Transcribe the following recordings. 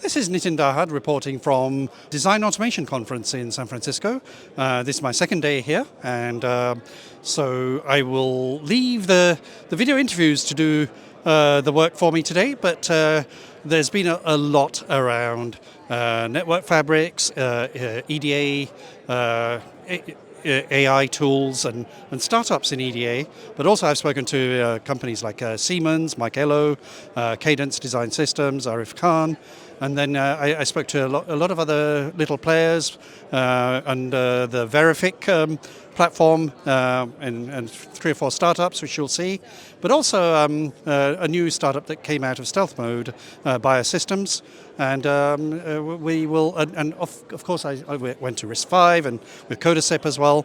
This is Nitin Dahad reporting from Design Automation Conference in San Francisco. This is my second day here, and so I will leave the video interviews to do the work for me today, but there's been a lot around network fabrics, EDA, AI tools and startups in EDA, but also I've spoken to companies like Siemens, Mike Ello, Cadence Design Systems, Arif Khan, and then I spoke to a lot of other little players and the Verific platform and 3 or 4 startups, which you'll see, but also a new startup that came out of stealth mode, Biosystems, and we will, and of course I went to RISC-V and with Codasip as well.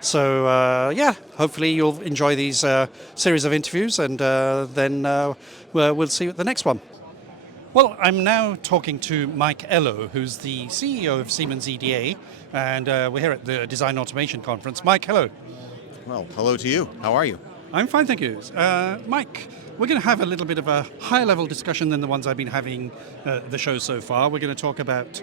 So hopefully you'll enjoy these series of interviews, and then we'll see you at the next one. Well, I'm now talking to Mike Ello, who's the CEO of Siemens EDA, and we're here at the Design Automation Conference. Mike, hello. Well, hello to you. How are you? I'm fine, thank you. Mike, we're going to have a little bit of a higher level discussion than the ones I've been having the show so far. We're going to talk about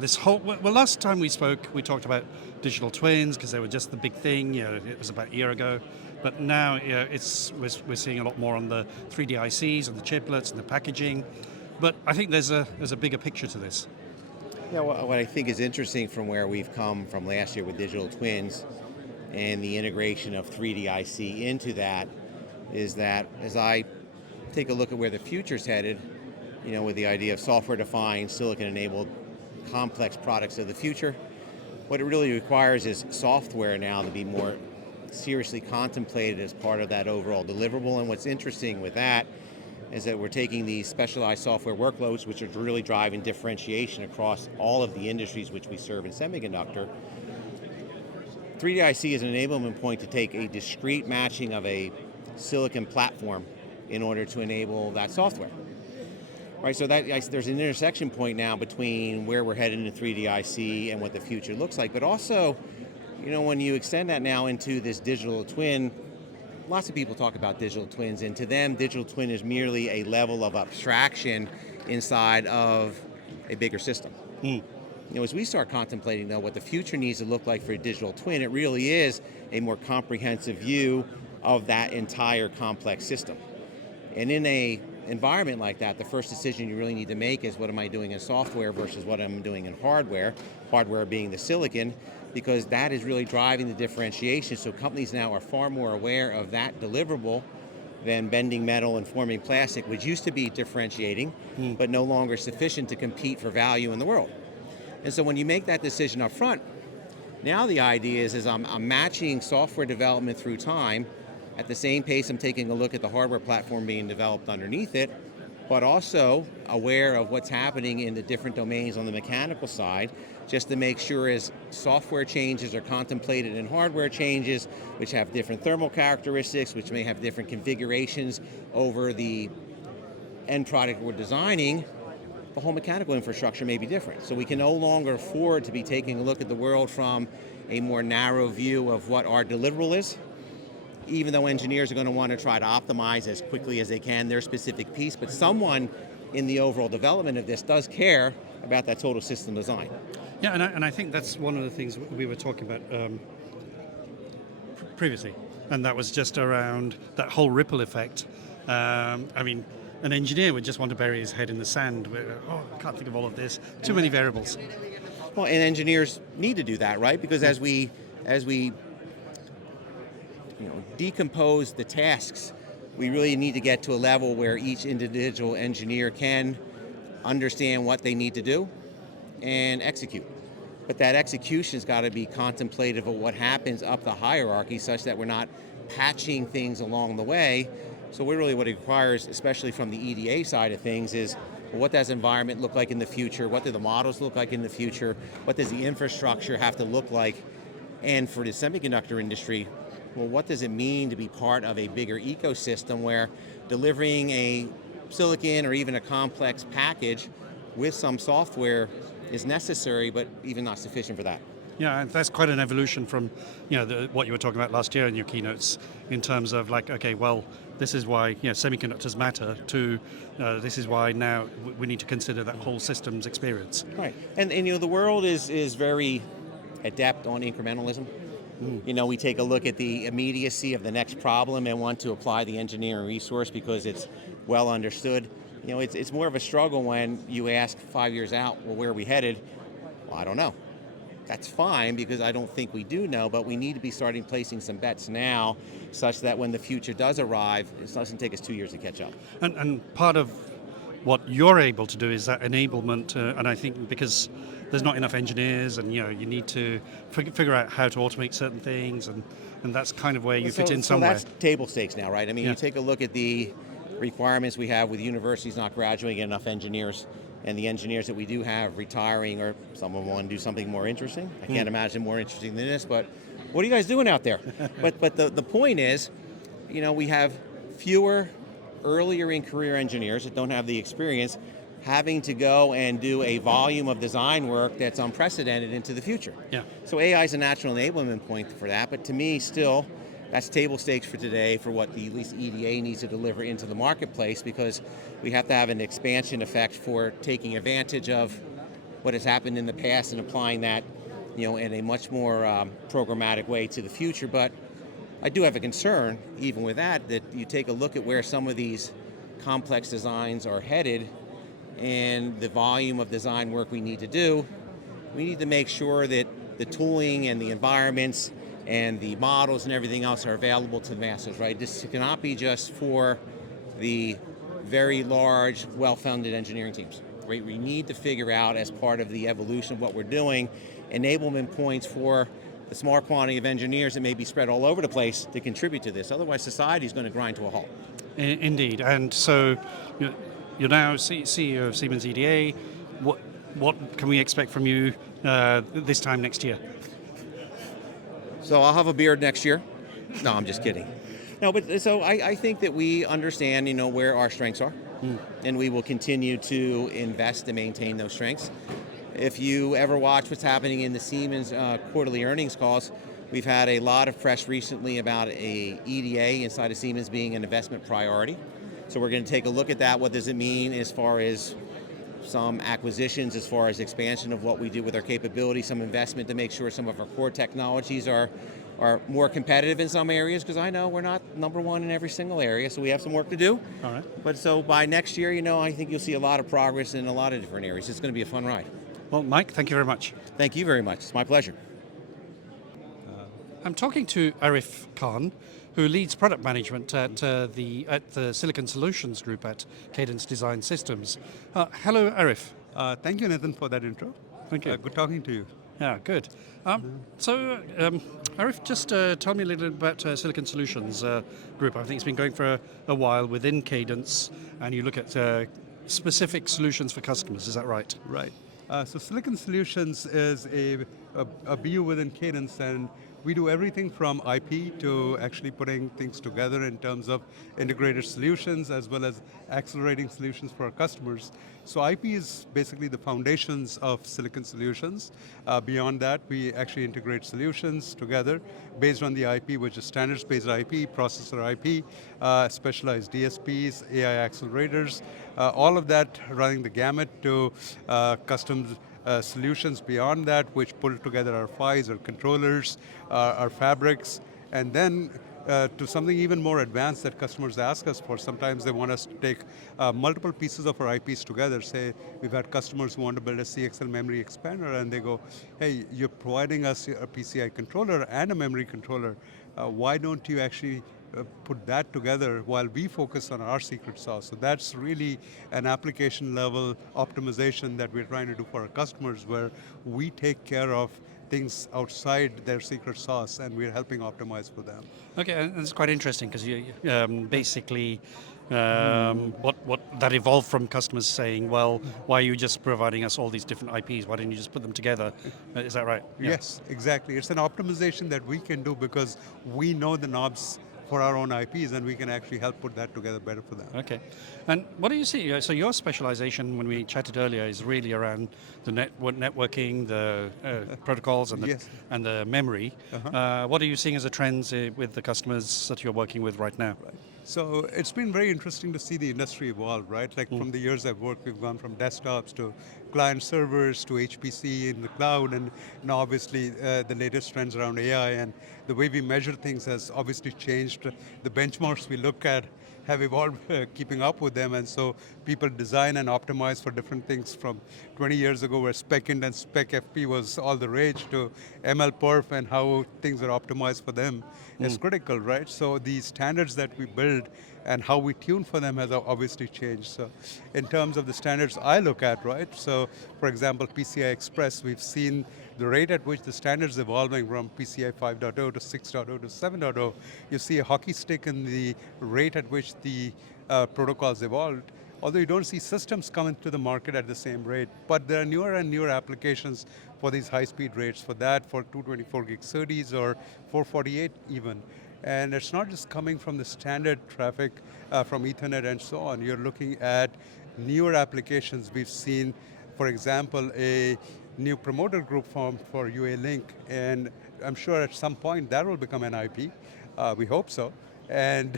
this whole... Well, last time we spoke, we talked about digital twins because they were just the big thing. It was about a year ago. But now we're seeing a lot more on the 3D ICs and the chiplets and the packaging. But I think there's a bigger picture to this. Yeah, what I think is interesting from where we've come from last year with digital twins and the integration of 3D IC into that is that as I take a look at where the future's headed, with the idea of software-defined, silicon-enabled, complex products of the future, what it really requires is software now to be more seriously contemplated as part of that overall deliverable. And what's interesting with that is that we're taking these specialized software workloads, which are really driving differentiation across all of the industries which we serve in semiconductor. 3D IC is an enablement point to take a discrete matching of a silicon platform in order to enable that software. Right, so there's an intersection point now between where we're headed in 3D IC and what the future looks like, but also, when you extend that now into this digital twin, lots of people talk about digital twins, and to them, digital twin is merely a level of abstraction inside of a bigger system. As we start contemplating, though, what the future needs to look like for a digital twin, it really is a more comprehensive view of that entire complex system. And in a environment like that, the first decision you really need to make is what am I doing in software versus what I'm doing in hardware being the silicon, because that is really driving the differentiation. So companies now are far more aware of that deliverable than bending metal and forming plastic, which used to be differentiating, but no longer sufficient to compete for value in the world. And so when you make that decision up front, now the idea is I'm matching software development through time. At the same pace, I'm taking a look at the hardware platform being developed underneath it, but also aware of what's happening in the different domains on the mechanical side, just to make sure as software changes are contemplated in hardware changes, which have different thermal characteristics, which may have different configurations over the end product we're designing, the whole mechanical infrastructure may be different. So we can no longer afford to be taking a look at the world from a more narrow view of what our deliverable is, even though engineers are going to want to try to optimize as quickly as they can their specific piece, but someone in the overall development of this does care about that total system design. Yeah, and I think that's one of the things we were talking about previously, and that was just around that whole ripple effect. An engineer would just want to bury his head in the sand. I can't think of all of this. Too many variables. Well, and engineers need to do that, right? Because as we decompose the tasks, we really need to get to a level where each individual engineer can understand what they need to do and execute. But that execution's got to be contemplative of what happens up the hierarchy such that we're not patching things along the way. So what it requires, especially from the EDA side of things, is what does environment look like in the future? What do the models look like in the future? What does the infrastructure have to look like? And for the semiconductor industry, well, what does it mean to be part of a bigger ecosystem where delivering a silicon or even a complex package with some software is necessary, but even not sufficient for that? Yeah, and that's quite an evolution from what you were talking about last year in your keynotes in terms of this is why semiconductors matter, to this is why now we need to consider that whole systems experience. Right, and the world is very adept on incrementalism. We take a look at the immediacy of the next problem and want to apply the engineering resource because it's well understood. It's more of a struggle when you ask 5 years out, well, where are we headed? Well, I don't know. That's fine because I don't think we do know, but we need to be starting placing some bets now such that when the future does arrive, it doesn't take us 2 years to catch up. And part of what you're able to do is that enablement, and I think because there's not enough engineers and you need to figure out how to automate certain things, and that's kind of where you fit in somewhere. So that's table stakes now, right? I mean, you take a look at the requirements we have with universities not graduating enough engineers, and the engineers that we do have retiring, or some of them want to do something more interesting. I can't imagine more interesting than this, but what are you guys doing out there? but the point is, we have fewer earlier in career engineers that don't have the experience having to go and do a volume of design work that's unprecedented into the future. Yeah. So AI is a natural enablement point for that, but to me still, that's table stakes for today for what at least EDA needs to deliver into the marketplace, because we have to have an expansion effect for taking advantage of what has happened in the past and applying that in a much more programmatic way to the future. But I do have a concern, even with that you take a look at where some of these complex designs are headed and the volume of design work we need to do. We need to make sure that the tooling and the environments and the models and everything else are available to the masses, right? This cannot be just for the very large, well-funded engineering teams. Right? We need to figure out, as part of the evolution of what we're doing, enablement points for the small quantity of engineers that may be spread all over the place to contribute to this. Otherwise, society is going to grind to a halt. Indeed, and so you're now CEO of Siemens EDA. What can we expect from you this time next year? So I'll have a beard next year. No, I'm just kidding. No, but so I think that we understand, where our strengths are, and we will continue to invest to maintain those strengths. If you ever watch what's happening in the Siemens quarterly earnings calls, we've had a lot of press recently about a EDA inside of Siemens being an investment priority. So we're going to take a look at that. What does it mean as far as some acquisitions, as far as expansion of what we do with our capabilities, some investment to make sure some of our core technologies are more competitive in some areas, because I know we're not number one in every single area, so we have some work to do. All right. But so by next year, I think you'll see a lot of progress in a lot of different areas. It's going to be a fun ride. Well, Mike, thank you very much. Thank you very much. It's my pleasure. I'm talking to Arif Khan, who leads product management at the Silicon Solutions Group at Cadence Design Systems. Hello, Arif. Thank you, Nathan, for that intro. Thank you. Good talking to you. Yeah, good. So, Arif, just tell me a little bit about Silicon Solutions Group. I think it's been going for a while within Cadence, and you look at specific solutions for customers. Is that right? Right. So Silicon Solutions is a BU within Cadence, and we do everything from IP to actually putting things together in terms of integrated solutions as well as accelerating solutions for our customers. So IP is basically the foundations of Silicon Solutions. Beyond that, we actually integrate solutions together based on the IP, which is standards-based IP, processor IP, specialized DSPs, AI accelerators, all of that running the gamut to custom solutions beyond that, which pull together our PHYs, our controllers, our fabrics, and then to something even more advanced that customers ask us for. Sometimes they want us to take multiple pieces of our IPs together. Say, we've had customers who want to build a CXL memory expander, and they go, hey, you're providing us a PCI controller and a memory controller. Why don't you actually put that together while we focus on our secret sauce? So that's really an application level optimization that we're trying to do for our customers, where we take care of things outside their secret sauce and we're helping optimize for them. Okay, and it's quite interesting because you basically what that evolved from customers saying, well, why are you just providing us all these different IPs? Why don't you just put them together? Is that right? Yeah. Yes, exactly. It's an optimization that we can do because we know the knobs for our own IPs, and we can actually help put that together better for them. Okay. And what do you see? So your specialization, when we chatted earlier, is really around the networking, the protocols, and the, yes. and the memory. Uh-huh. What are you seeing as a trends with the customers that you're working with right now? Right. So it's been very interesting to see the industry evolve, right? Like from the years I've worked, we've gone from desktops to client servers to HPC in the cloud, and now obviously the latest trends around AI and the way we measure things has obviously changed. The benchmarks we look at have evolved keeping up with them, and so people design and optimize for different things from 20 years ago where SpecInt and SpecFP was all the rage to MLPerf and how things are optimized for them is critical, right? So the standards that we build and how we tune for them has obviously changed. So in terms of the standards I look at, right? So for example, PCI Express, we've seen the rate at which the standards evolving from PCI 5.0 to 6.0 to 7.0. You see a hockey stick in the rate at which the protocols evolved. Although you don't see systems coming to the market at the same rate, but there are newer and newer applications for these high-speed rates, for that, for 224 gig SerDes or 448 even. And it's not just coming from the standard traffic from Ethernet and so on. You're looking at newer applications. We've seen, for example, a new promoter group formed for UA Link, and I'm sure at some point that will become an IP. We hope so. And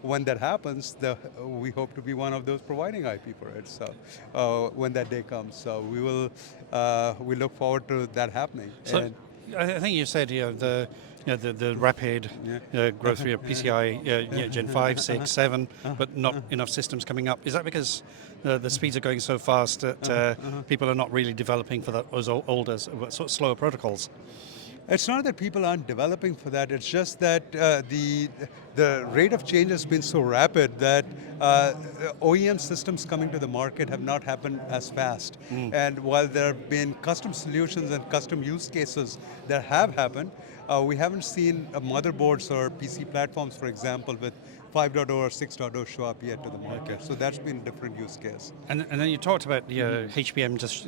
when that happens, we hope to be one of those providing IP for it. So when that day comes, so we look forward to that happening. So And I think you said the rapid growth rate of PCI Gen 5, 6, 7, but not enough systems coming up. Is that because the speeds are going so fast that people are not really developing for those older, sort of slower protocols? it's not that people aren't developing for that. It's just that the rate of change has been so rapid that OEM systems coming to the market have not happened as fast. And while there have been custom solutions and custom use cases that have happened, we haven't seen motherboards or PC platforms, for example, with 5.0 or 6.0 show up yet to the market. So that's been a different use case. And then you talked about the HBM just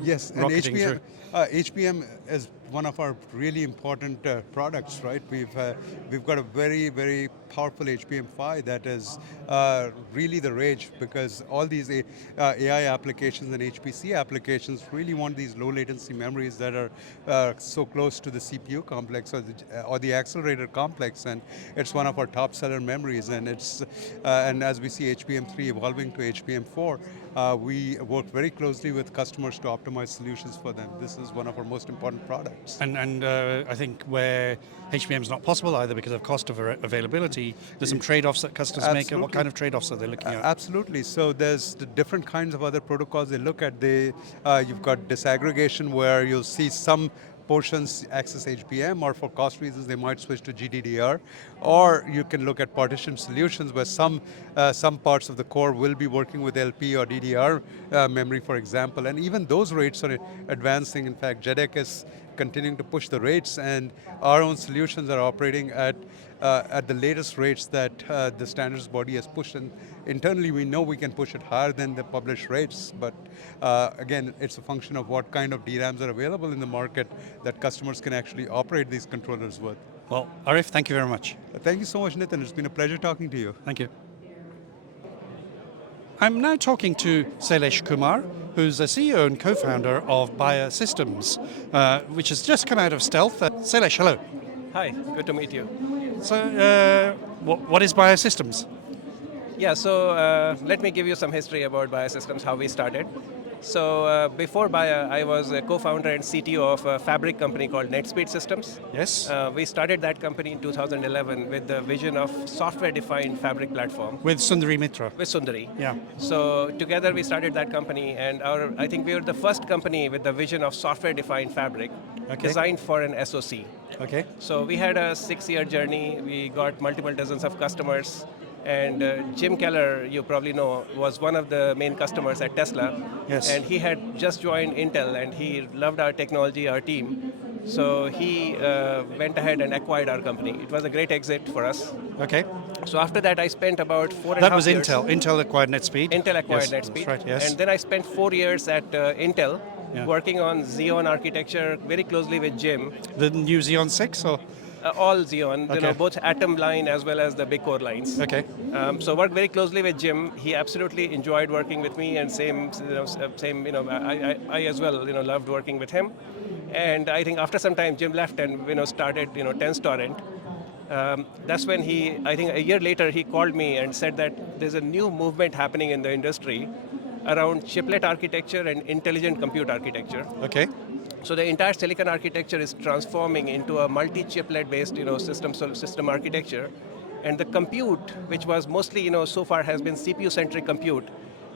Yes, and rocketing through. HBM is one of our really important products, right? We've got a very, very powerful HBM5 that is really the rage, because all these AI applications and HPC applications really want these low latency memories that are so close to the CPU complex or the accelerator complex, and it's one of our top seller memories. And and as we see HBM3 evolving to HBM4, we work very closely with customers to optimize solutions for them. This is one of our most important products. And I think where HBM is not possible either because of cost of availability, there's some trade-offs that customers make. What kind of trade-offs are they looking at? Absolutely. So there's the different kinds of other protocols they look at. You've got disaggregation where you'll see some portions access HBM, or for cost reasons they might switch to GDDR, or you can look at partition solutions where some parts of the core will be working with LP or DDR memory, for example, and even those rates are advancing. In fact, JEDEC is continuing to push the rates, and our own solutions are operating at the latest rates that the standards body has pushed. And internally, we know we can push it higher than the published rates, but again, it's a function of what kind of DRAMs are available in the market that customers can actually operate these controllers with. Well, Arif, thank you very much. Thank you so much, Nitin. It's been a pleasure talking to you. Thank you. I'm now talking to SES Kumar, who's the CEO and co-founder of Bayer Systems, which has just come out of stealth. SES, hello. Hi, good to meet you. So, what is Bayer Systems? Yeah, so let me give you some history about Bayer Systems, how we started. So before Bayer, I was a co-founder and CTO of a fabric company called NetSpeed Systems. Yes. We started that company in 2011 with the vision of software-defined fabric platform. With Sundari Mitra. With Sundari. Yeah. So together we started that company, and I think we were the first company with the vision of software-defined fabric designed for an SoC. Okay. So we had a 6-year journey. We got multiple dozens of customers. And Jim Keller, you probably know, was one of the main customers at Tesla. Yes. And he had just joined Intel, and he loved our technology, our team. So he went ahead and acquired our company. It was a great exit for us. Okay. So after that, I spent about 4.5 years. That was Intel. Intel acquired NetSpeed. Intel acquired Yes, NetSpeed. that's right, yes. And then I spent 4 years at Intel, working on Xeon architecture very closely with Jim. The new Xeon 6 or? All Xeon, Okay. both Atom line as well as the big core lines. Okay. So worked very closely with Jim. He absolutely enjoyed working with me, and I as well, loved working with him. And I think after some time, Jim left and started, Tenstorrent. That's when I think a year later, he called me and said that there's a new movement happening in the industry around chiplet architecture and intelligent compute architecture. Okay. So the entire silicon architecture is transforming into a multi-chiplet based, system architecture, and the compute, which was mostly, so far has been CPU-centric compute,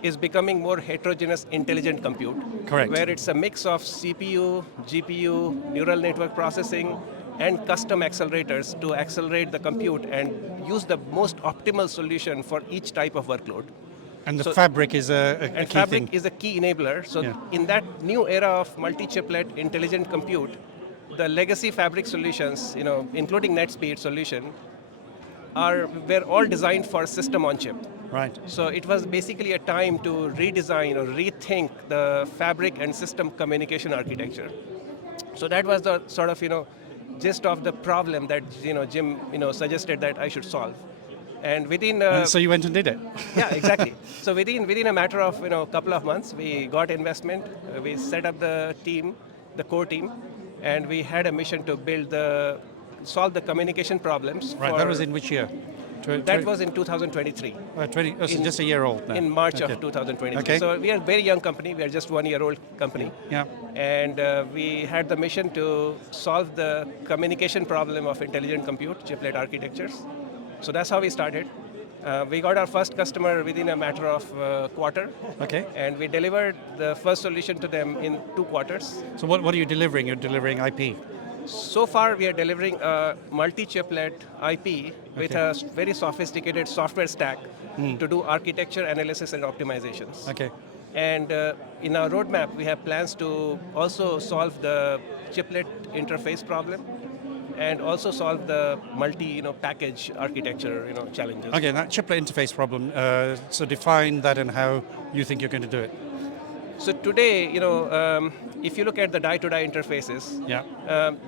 is becoming more heterogeneous intelligent compute. Correct. Where it's a mix of CPU, GPU, neural network processing, and custom accelerators to accelerate the compute and use the most optimal solution for each type of workload. And the fabric is a And key Fabric thing. is a key enabler. So Yeah. in that new era of multi-chiplet intelligent compute, the legacy Fabric solutions, including NetSpeed solution, were all designed for system on chip. Right. So it was basically a time to redesign or rethink the Fabric and system communication architecture. So that was the sort of gist of the problem that Jim suggested that I should solve. And within And so you went and did it. yeah, exactly. So within a matter of a couple of months, we got investment. We set up the team, the core team, and we had a mission to solve the communication problems. Right. That was in which year? That was in 2023. 20. Oh, so just a year old now. In March Okay. of 2023. Okay. So we are a very young company. We are just 1 year old company. Yeah. And we had the mission to solve the communication problem of intelligent compute, chiplet architectures. So that's how we started. We got our first customer within a matter of quarter. Okay. And we delivered the first solution to them in 2 quarters. So what are you delivering? You're delivering IP. So far, we are delivering a multi-chiplet IP with a very sophisticated software stack to do architecture analysis and optimizations. Okay. And in our roadmap, we have plans to also solve the chiplet interface problem and also solve the package architecture challenges. Okay, that chiplet interface problem. So define that and how you think you're going to do it. So today, if you look at the die-to-die interfaces, Yeah.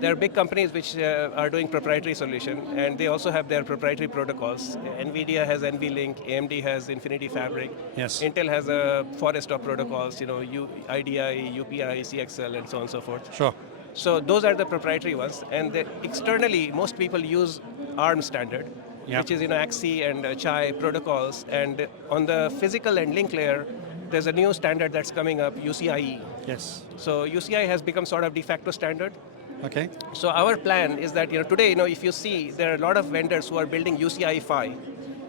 there are big companies which are doing proprietary solution, and they also have their proprietary protocols. NVIDIA has NVLink, AMD has Infinity Fabric, Yes. Intel has a forest of protocols, IDI, UPI, CXL, and so on and so forth. Sure. So those are the proprietary ones, and externally, most people use ARM standard, Yeah. which is AXI and Chai protocols, and on the physical and link layer, there's a new standard that's coming up, UCIe. Yes. So UCI has become sort of de facto standard. Okay. So our plan is that today, if you see, there are a lot of vendors who are building UCI PHY,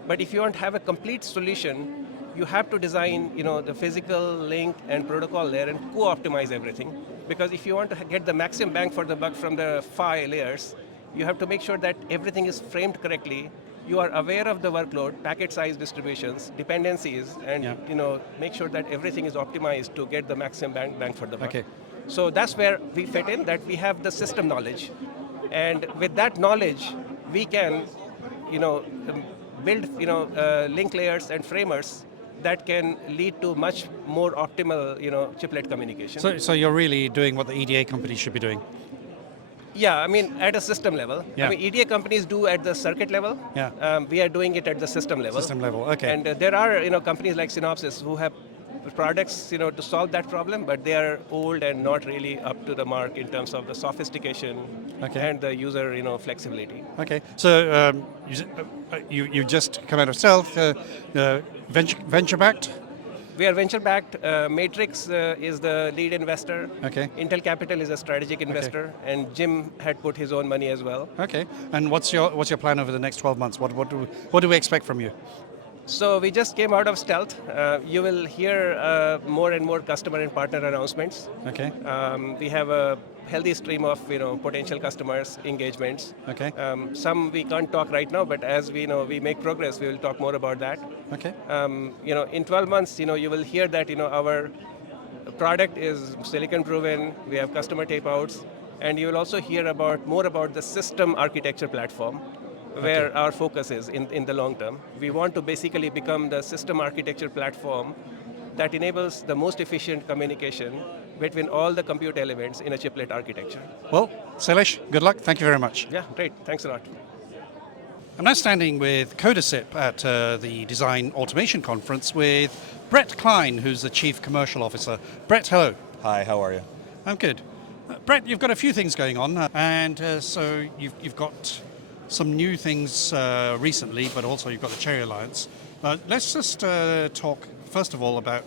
but if you want to have a complete solution, you have to design the physical link and protocol layer and co-optimize everything. Because if you want to get the maximum bang for the buck from the PHY layers, you have to make sure that everything is framed correctly. You are aware of the workload, packet size distributions, dependencies, and Yeah. make sure that everything is optimized to get the maximum bang for the buck. Okay. So that's where we fit in, that we have the system knowledge. And with that knowledge, we can build link layers and framers that can lead to much more optimal chiplet communication. So you're really doing what the EDA companies should be doing. Yeah, I mean, at a system level. Yeah. I mean, EDA companies do at the circuit level. Yeah. We are doing it at the system level. System level. Okay. And there are companies like Synopsys who have products to solve that problem, but they are old and not really up to the mark in terms of the sophistication and the user flexibility. Okay. So you just come out of stealth, venture backed. We are venture backed. Matrix is the lead investor. Okay. Intel Capital is a strategic investor, and Jim had put his own money as well. Okay. And what's your plan over the next 12 months? What do we expect from you? So we just came out of stealth. You will hear more and more customer and partner announcements. Okay. We have a healthy stream of potential customers, engagements. Okay. Some we can't talk right now, but as we we make progress, we will talk more about that. Okay. In 12 months, you will hear that our product is silicon proven. We have customer tape outs, and you will also hear more about the system architecture platform, where our focus is in the long term. We want to basically become the system architecture platform that enables the most efficient communication between all the compute elements in a chiplet architecture. Well, Sailesh, good luck. Thank you very much. Yeah, great. Thanks a lot. I'm now standing with CodaSip at the Design Automation Conference with Brett Klein, who's the Chief Commercial Officer. Brett, hello. Hi, how are you? I'm good. Brett, you've got a few things going on, and so you've got some new things recently, but also you've got the Cherry Alliance. Let's just talk, first of all, about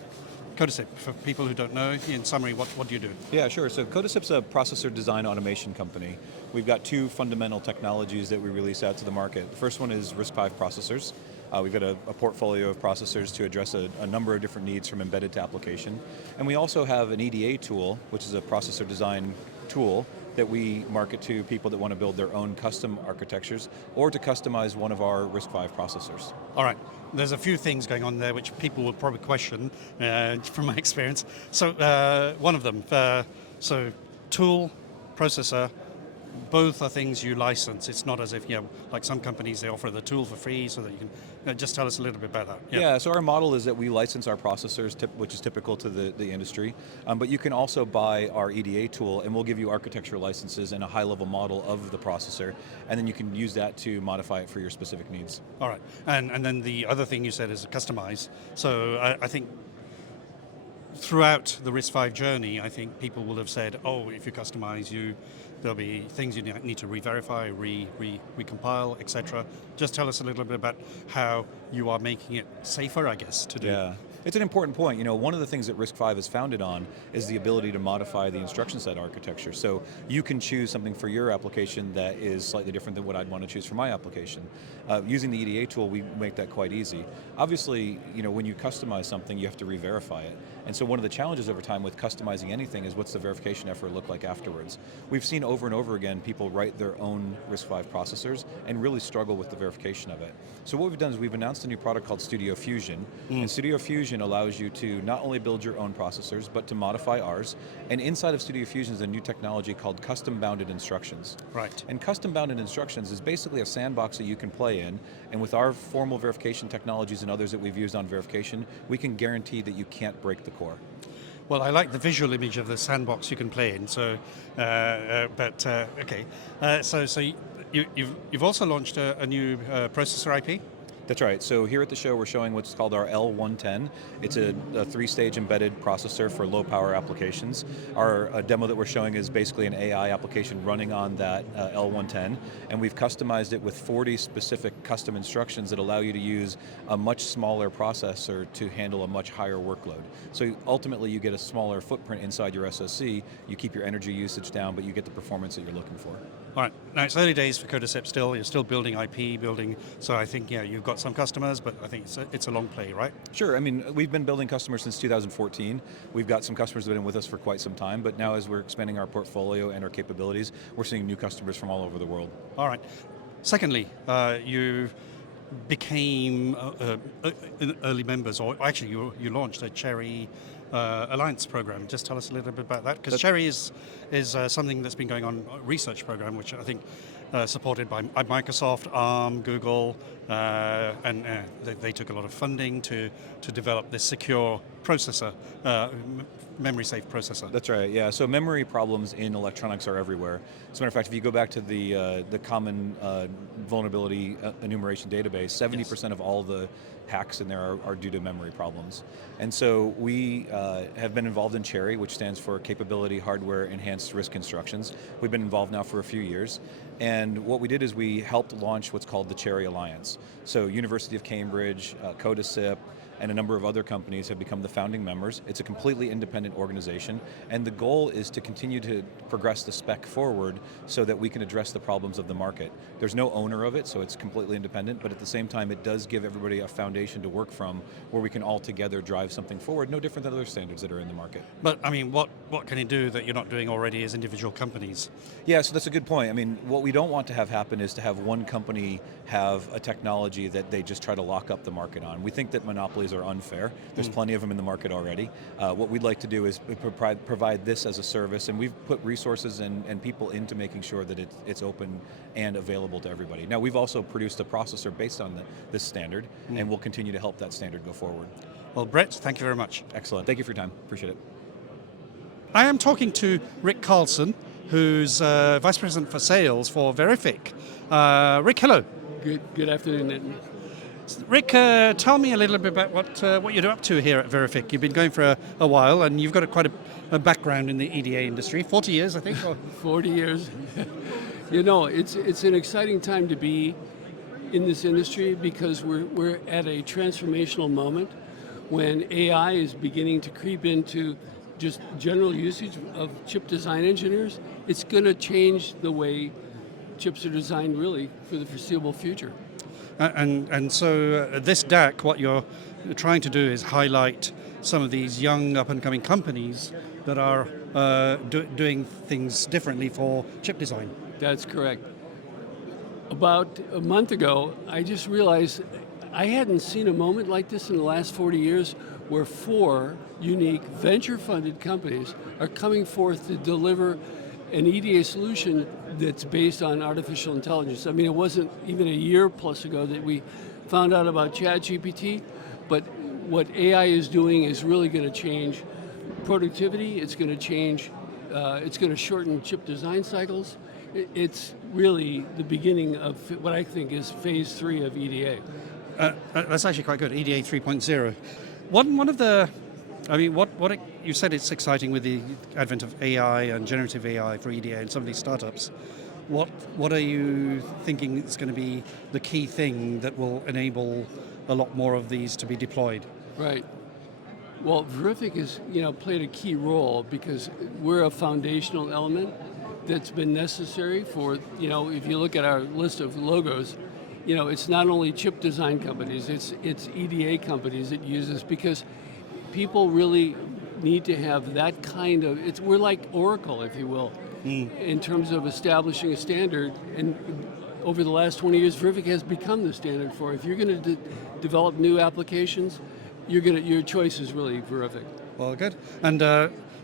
Codicip. For people who don't know, in summary, what do you do? Yeah, sure. So Codicip's a processor design automation company. We've got two fundamental technologies that we release out to the market. The first one is RISC-V processors. We've got a portfolio of processors to address a number of different needs from embedded to application. And we also have an EDA tool, which is a processor design tool that we market to people that want to build their own custom architectures or to customize one of our RISC-V processors. All right, there's a few things going on there which people will probably question from my experience. So one of them, so tool, processor, both are things you license. It's not as if, like some companies, they offer the tool for free so that you can, just tell us a little bit about that. Yeah, so our model is that we license our processors, which is typical to the industry, but you can also buy our EDA tool and we'll give you architecture licenses and a high-level model of the processor, and then you can use that to modify it for your specific needs. All right, and then the other thing you said is customize. So I think throughout the RISC-V journey, I think people will have said, oh, if you customize, there'll be things you need to re-verify, recompile, etc. Just tell us a little bit about how you are making it safer, I guess, to do. Yeah. It's an important point. One of the things that RISC-V is founded on is the ability to modify the instruction set architecture. So you can choose something for your application that is slightly different than what I'd want to choose for my application. Using the EDA tool, we make that quite easy. Obviously, when you customize something, you have to re-verify it. And so one of the challenges over time with customizing anything is what's the verification effort look like afterwards. We've seen over and over again people write their own RISC-V processors and really struggle with the verification of it. So what we've done is we've announced a new product called Studio Fusion. And Studio Fusion allows you to not only build your own processors, but to modify ours. And inside of Studio Fusion is a new technology called custom bounded instructions. Right. And custom bounded instructions is basically a sandbox that you can play in, and with our formal verification technologies and others that we've used on verification, we can guarantee that you can't break the core. Well, I like the visual image of the sandbox you can play in. So, okay. So you've also launched a new processor IP. That's right. So here at the show, we're showing what's called our L110. It's a three-stage embedded processor for low-power applications. Our demo that we're showing is basically an AI application running on that L110, and we've customized it with 40 specific custom instructions that allow you to use a much smaller processor to handle a much higher workload. So ultimately, you get a smaller footprint inside your SoC. You keep your energy usage down, but you get the performance that you're looking for. All right. Now, it's early days for Codicip still. You're still building IP, so I think, you've got some customers, but I think it's a long play, right? Sure. I mean, we've been building customers since 2014. We've got some customers that have been with us for quite some time, but now as we're expanding our portfolio and our capabilities, we're seeing new customers from all over the world. All right. Secondly, you became early members, or actually you launched a Cherry Alliance program. Just tell us a little bit about that, because Cherry is something that's been going on, a research program, which I think supported by Microsoft, ARM, Google, and they took a lot of funding to develop this secure processor, memory-safe processor. That's right, yeah. So memory problems in electronics are everywhere. As a matter of fact, if you go back to the common vulnerability enumeration database, 70% of all the hacks in there are due to memory problems. And so we have been involved in Cherry, which stands for Capability Hardware Enhanced Risk Instructions. We've been involved now for a few years. And what we did is we helped launch what's called the Cherry Alliance. So University of Cambridge, Codicip, and a number of other companies have become the founding members. It's a completely independent organization, and the goal is to continue to progress the spec forward so that we can address the problems of the market. There's no owner of it, so it's completely independent, but at the same time, it does give everybody a foundation to work from where we can all together drive something forward, no different than other standards that are in the market. But, I mean, what can you do that you're not doing already as individual companies? Yeah, so that's a good point. I mean, what we don't want to have happen is to have one company have a technology that they just try to lock up the market on. We think that monopolies are unfair. There's plenty of them in the market already. What we'd like to do is provide this as a service, and we've put resources and people into making sure that it's open and available to everybody. Now, we've also produced a processor based on this standard, and we'll continue to help that standard go forward. Well, Brett, thank you very much. Excellent. Thank you for your time. Appreciate it. I am talking to Rick Carlson, who's Vice President for Sales for Verific. Rick, hello. Good afternoon, Nitin. Rick, tell me a little bit about what you're up to here at Verific. You've been going for a while, and you've got quite a background in the EDA industry, 40 years, I think? Or? 40 years. You know, it's an exciting time to be in this industry because we're at a transformational moment when AI is beginning to creep into just general usage of chip design engineers. It's going to change the way chips are designed really for the foreseeable future. And so this DAC, what you're trying to do is highlight some of these young up-and-coming companies that are doing things differently for chip design. That's correct. About a month ago, I just realized I hadn't seen a moment like this in the last 40 years where 4 unique venture-funded companies are coming forth to deliver an EDA solution that's based on artificial intelligence. I mean, it wasn't even a year plus ago that we found out about ChatGPT, but what AI is doing is really going to change productivity. It's going to change, it's going to shorten chip design cycles. It's really the beginning of what I think is phase 3 of EDA. That's actually quite good, EDA 3.0. One of the, I mean, you said it's exciting with the advent of AI and generative AI for EDA and some of these startups. What are you thinking is going to be the key thing that will enable a lot more of these to be deployed? Right. Well, Verific has played a key role because we're a foundational element that's been necessary for, if you look at our list of logos, it's not only chip design companies, it's EDA companies that use this because people really need to have that kind of, we're like Oracle, if you will, in terms of establishing a standard. And over the last 20 years, Verific has become the standard for it. If you're going to develop new applications, your choice is really Verific. Well, good. And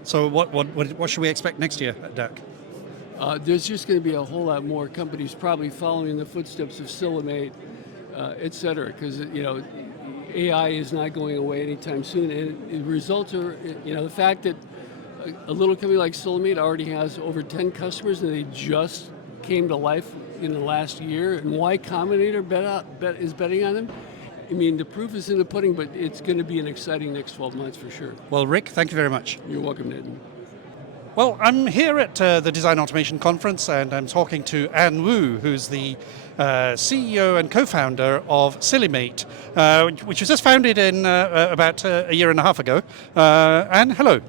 so what should we expect next year at DAC? There's just going to be a whole lot more companies probably following in the footsteps of Silimate, et cetera, because AI is not going away anytime soon. And the results are, the fact that a little company like Silimate already has over 10 customers and they just came to life in the last year, and Y Combinator is betting on them. I mean, the proof is in the pudding, but it's going to be an exciting next 12 months for sure. Well, Rick, thank you very much. You're welcome, Nitin. Well, I'm here at the Design Automation Conference and I'm talking to Ann Wu, who's the CEO and co-founder of Silimate, which was just founded in about a year and a half ago. Ann, hello.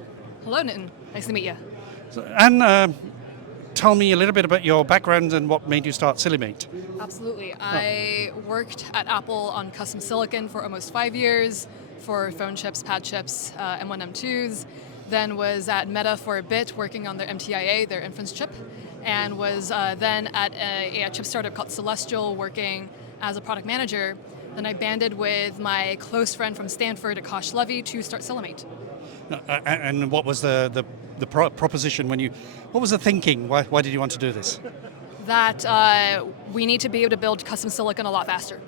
Hello, Nitin. Nice to meet you. So, Ann, tell me a little bit about your background and what made you start Silimate. Absolutely. I worked at Apple on custom silicon for almost 5 years for phone chips, pad chips, M1, M2s. Then was at Meta for a bit working on their MTIA, their inference chip, and was then at a chip startup called Celestial working as a product manager. Then I banded with my close friend from Stanford, Akash Levy, to start Silimate. And what was the proposition what was the thinking? Why did you want to do this? That we need to be able to build custom silicon a lot faster.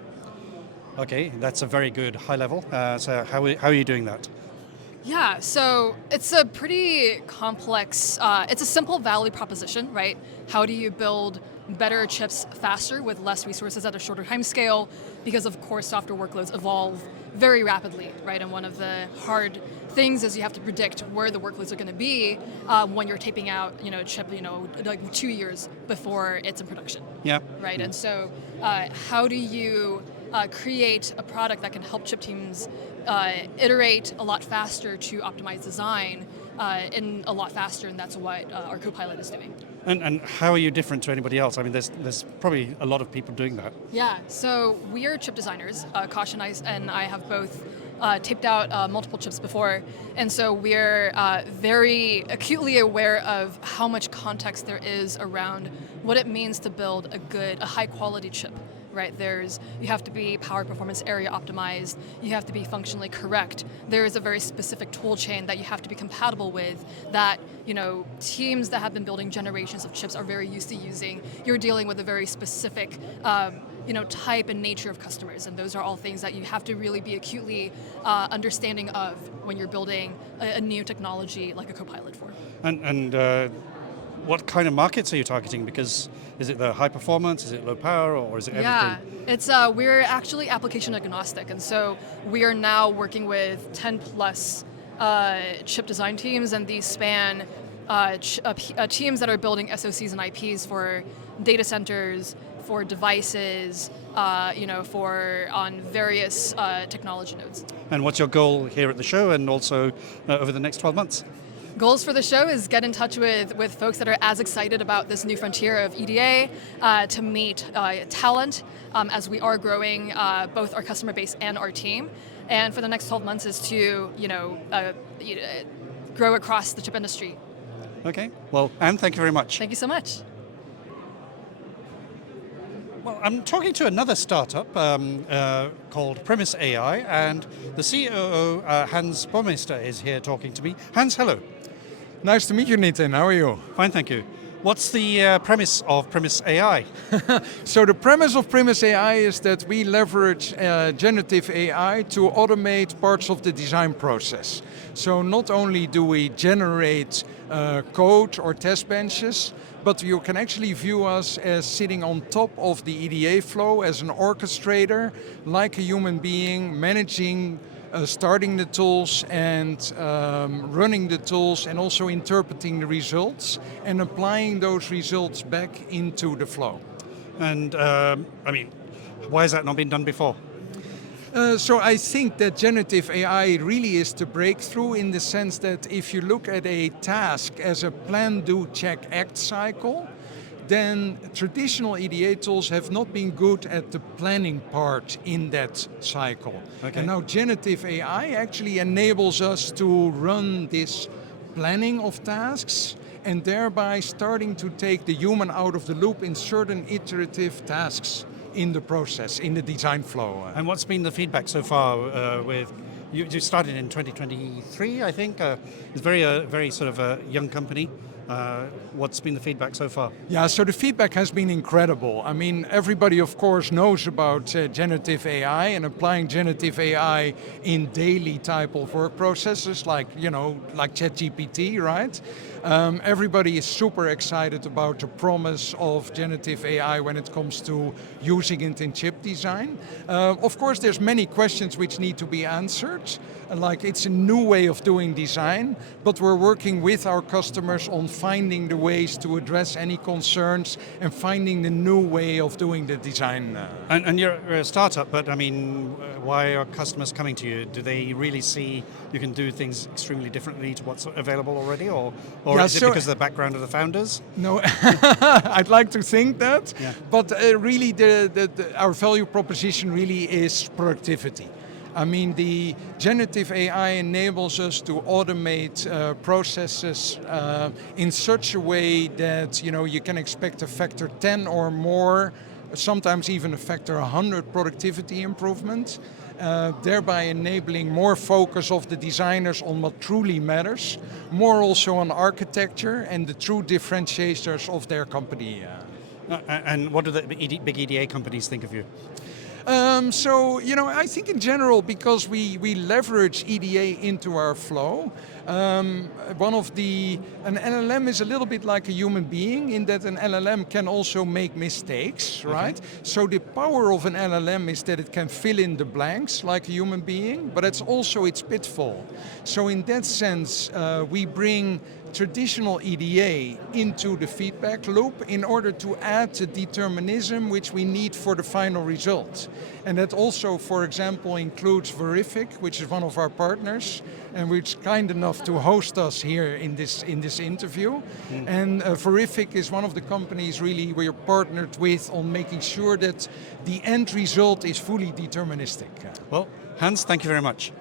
Okay, that's a very good high level. So how are you doing that? Yeah, so it's a pretty complex, it's a simple value proposition, right? How do you build better chips faster with less resources at a shorter time scale? Because of course software workloads evolve very rapidly, right? And one of the hard things is you have to predict where the workloads are going to be when you're taping out, a chip, like 2 years before it's in production. Yeah. Right, and so how do you create a product that can help chip teams iterate a lot faster to optimize design in a lot faster, and that's what our Copilot is doing. And how are you different to anybody else? I mean, there's probably a lot of people doing that. Yeah, so we are chip designers. Kosh and I have both taped out multiple chips before, and so we're very acutely aware of how much context there is around what it means to build a high quality chip. Right, you have to be power, performance, area optimized. You have to be functionally correct. There is a very specific tool chain that you have to be compatible with that, teams that have been building generations of chips are very used to using. You're dealing with a very specific, type and nature of customers, and those are all things that you have to really be acutely understanding of when you're building a new technology like a Copilot for. And what kind of markets are you targeting? Because is it the high performance, is it low power, or is it everything? Yeah, it's we're actually application agnostic, and so we are now working with 10 plus chip design teams, and these span teams that are building SoCs and IPs for data centers, for devices, for on various technology nodes. And what's your goal here at the show and also over the next 12 months? Goals for the show is get in touch with folks that are as excited about this new frontier of EDA, to meet talent as we are growing both our customer base and our team. And for the next 12 months is to grow across the chip industry. Okay, well, Anne, thank you very much. Thank you so much. Well, I'm talking to another startup called Premise AI, and the COO, Hans Bomeister, is here talking to me. Hans, hello. Nice to meet you, Nitin. How are you? Fine, thank you. What's the premise of Premise AI? So the premise of Premise AI is that we leverage generative AI to automate parts of the design process. So not only do we generate code or test benches, but you can actually view us as sitting on top of the EDA flow as an orchestrator, like a human being, managing starting the tools and running the tools and also interpreting the results and applying those results back into the flow. And why has that not been done before? So I think that generative AI really is the breakthrough in the sense that if you look at a task as a plan, do, check, act cycle, then traditional EDA tools have not been good at the planning part in that cycle. Okay. And now generative AI actually enables us to run this planning of tasks and thereby starting to take the human out of the loop in certain iterative tasks in the process, in the design flow. And what's been the feedback so far with, you started in 2023, I think. It's very sort of a young company. What's been the feedback so far? Yeah, so the feedback has been incredible. I mean, everybody of course knows about generative AI and applying generative AI in daily type of work processes like ChatGPT, right? Everybody is super excited about the promise of generative AI when it comes to using it in chip design. Of course, there's many questions which need to be answered. Like it's a new way of doing design, but we're working with our customers on finding the ways to address any concerns and finding the new way of doing the design. And you're a startup, but I mean, why are customers coming to you? Do they really see you can do things extremely differently to what's available already, or is it because of the background of the founders? No, I'd like to think that, Yeah. but really our value proposition really is productivity. I mean, the generative AI enables us to automate processes in such a way that you can expect a factor 10 or more, sometimes even a factor 100 productivity improvement, thereby enabling more focus of the designers on what truly matters, more also on architecture and the true differentiators of their company. And what do the big EDA companies think of you? I think in general, because we leverage EDA into our flow, an LLM is a little bit like a human being in that an LLM can also make mistakes, right? Okay. So the power of an LLM is that it can fill in the blanks like a human being, but it's also its pitfall. So in that sense, we bring traditional EDA into the feedback loop in order to add the determinism which we need for the final result. And that also, for example, includes Verific, which is one of our partners, and which is kind enough to host us here in this interview. Mm. And Verific is one of the companies really we're partnered with on making sure that the end result is fully deterministic. Well, Hans, thank you very much.